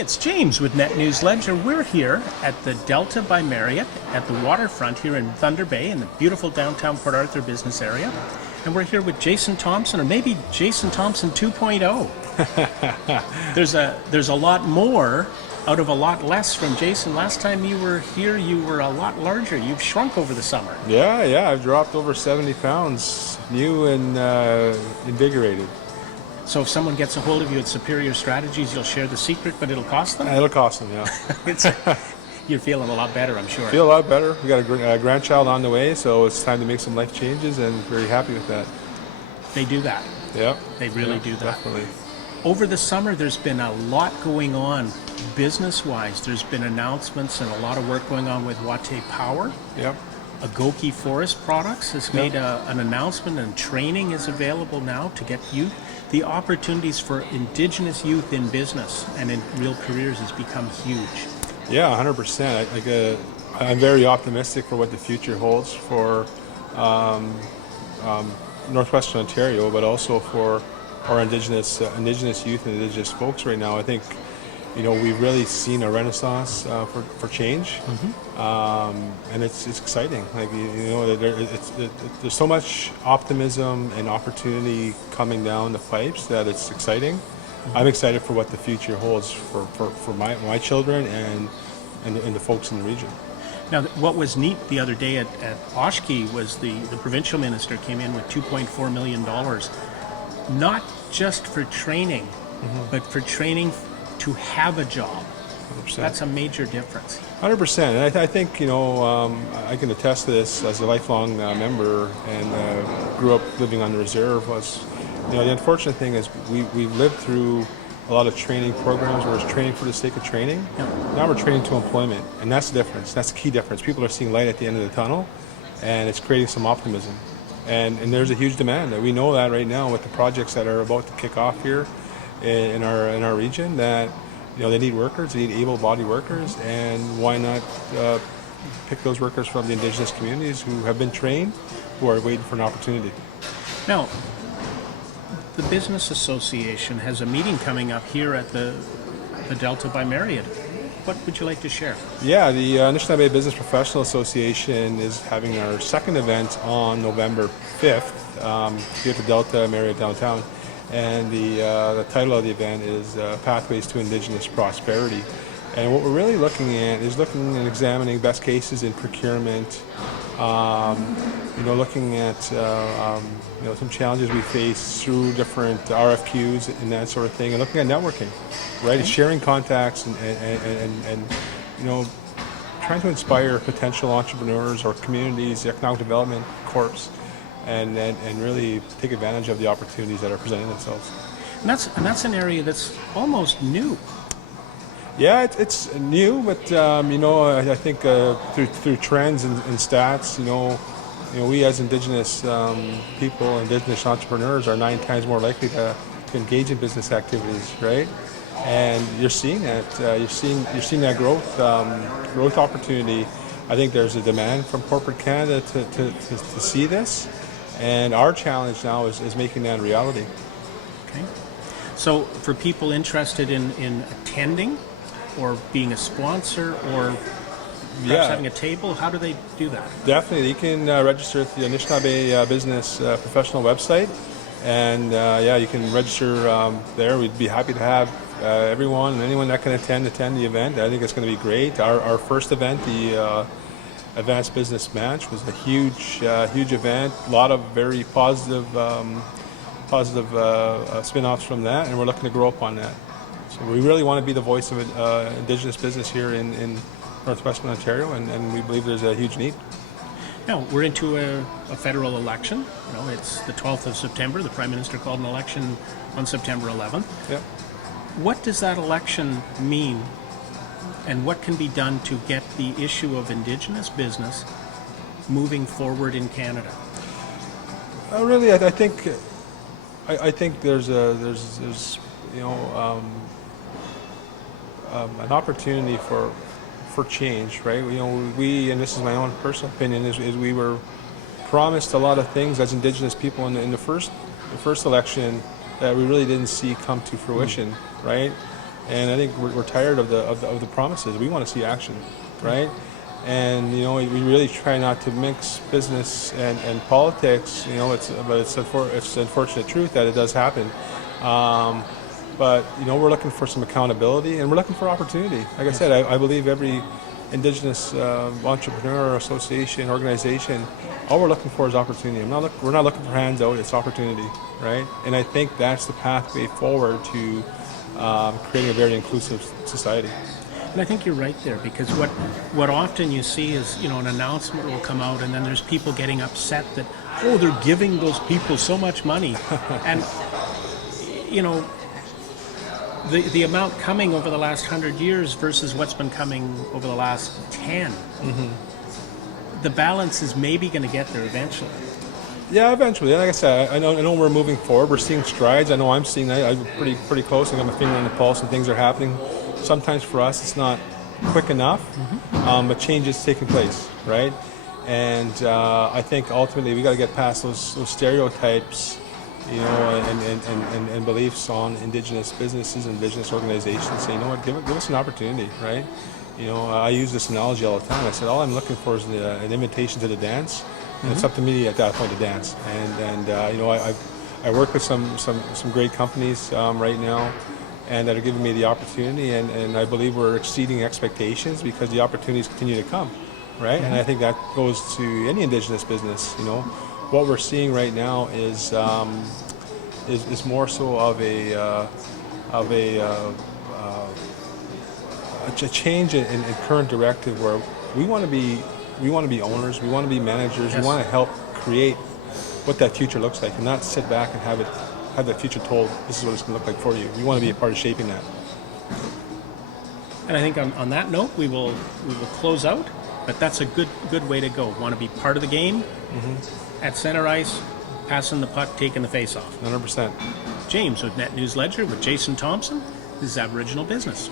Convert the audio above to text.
it's James with Net News Ledger. We're here at the Delta by Marriott at the waterfront here in Thunder Bay in the beautiful downtown Port Arthur business area. And we're here with Jason Thompson, or maybe Jason Thompson 2.0. There's a lot more out of a lot less from Jason. Last time you were here, you were a lot larger. You've shrunk over the summer. Yeah, I've dropped over 70 pounds, new and invigorated. So if someone gets a hold of you at Superior Strategies, you'll share the secret, but it'll cost them? It'll cost them, yeah. You're feeling a lot better, I'm sure. Feel a lot better. We got a grandchild on the way, so it's time to make some life changes, and very happy with that. They do that. Yeah. They really do that. Definitely. Over the summer, there's been a lot going on business-wise. There's been announcements and a lot of work going on with Wate Power. Yep. Agoki Forest Products has made an announcement, and training is available now to get youth. The opportunities for Indigenous youth in business and in real careers has become huge. Yeah, 100%. I'm very optimistic for what the future holds for Northwestern Ontario, but also for our Indigenous youth and Indigenous folks right now. I think, we've really seen a renaissance for change, and it's exciting. There's so much optimism and opportunity coming down the pipes that it's exciting. I'm excited for what the future holds for my children and the folks in the region. Now, what was neat the other day at Oshkosh was the provincial minister came in with $2.4 million, not just for training, but for training to have a job. 100%. That's a major difference. 100%. And I think, I can attest to this as a lifelong member and grew up living on the reserve. The unfortunate thing is we've lived through a lot of training programs where it's training for the sake of training. Yep. Now we're training to employment, and that's the difference. That's the key difference. People are seeing light at the end of the tunnel, and it's creating some optimism. And there's a huge demand. We know that right now with the projects that are about to kick off here in our region, that they need workers, they need able-bodied workers, and why not pick those workers from the Indigenous communities who have been trained, who are waiting for an opportunity. Now, the Business Association has a meeting coming up here at the Delta by Marriott. What would you like to share? Yeah, the Anishinaabe Business Professional Association is having our second event on November 5th here at the Delta Marriott downtown. And the title of the event is Pathways to Indigenous Prosperity. And what we're really looking at is looking and examining best cases in procurement, looking at some challenges we face through different RFQs and that sort of thing, and looking at networking, right? Okay. Sharing contacts and trying to inspire potential entrepreneurs or communities, economic development corps, and really take advantage of the opportunities that are presenting themselves. And that's an area that's almost new. Yeah, it's new, but I think through trends and stats, we as Indigenous people, Indigenous entrepreneurs, are 9 times more likely to engage in business activities, right? And you're seeing that. You're seeing that growth opportunity. I think there's a demand from corporate Canada to see this, and our challenge now is making that a reality. Okay. So for people interested in attending, or being a sponsor, or perhaps having a table, how do they do that? Definitely. You can register at the Anishinaabe Business Professional website, and you can register there. We'd be happy to have everyone and anyone that can attend the event. I think it's going to be great. Our first event, the Advanced Business Match, was a huge event. A lot of very positive spin-offs from that, and we're looking to grow up on that. So we really want to be the voice of Indigenous business here in Northwestern Ontario, and we believe there's a huge need. Now, we're into a federal election. It's the 12th of September. The Prime Minister called an election on September 11th. Yep. What does that election mean, and what can be done to get the issue of Indigenous business moving forward in Canada? Really, I think there's an opportunity for change, right? We, and this is my own personal opinion, is we were promised a lot of things as Indigenous people in the first election that we really didn't see come to fruition, right? And I think we're tired of the promises. We want to see action, right? And you know, we really try not to mix business and politics. You know, it's unfortunate truth that it does happen. But you know, we're looking for some accountability, and we're looking for opportunity. Like I said, I believe every Indigenous entrepreneur, association, organization, all we're looking for is opportunity. We're not looking for handout; it's opportunity, right? And I think that's the pathway forward to creating a very inclusive society. And I think you're right there, because what often you see is, you know, an announcement will come out and then there's people getting upset that, oh, they're giving those people so much money. And, you know, the amount coming over the last 100 years versus what's been coming over the last 10, the balance is maybe going to get there eventually. Yeah, eventually. Like I said, I know we're moving forward. We're seeing strides. I know I'm seeing that. I'm pretty close. I got my finger on the pulse, and things are happening. Sometimes for us, it's not quick enough, but change is taking place, right? And I think ultimately we got to get past those stereotypes, you know, and beliefs on Indigenous businesses and Indigenous organizations. Say, you know what, give us an opportunity, right? You know, I use this analogy all the time. I said, all I'm looking for is an invitation to the dance, and it's up to me at that point to dance. And you know, I work with some great companies right now, and that are giving me the opportunity, and I believe we're exceeding expectations because the opportunities continue to come, right? And I think that goes to any Indigenous business. You know, what we're seeing right now is more so of a change in current directive where we want to be owners, we want to be managers, we want to help create what that future looks like, and not sit back and have that future told, this is what it's going to look like for you. We want to be a part of shaping that. And I think on that note, we will close out. But that's a good way to go. Want to be part of the game at center ice, passing the puck, taking the face off. 100%. James with Net News Ledger with Jason Thompson. This is Aboriginal Business.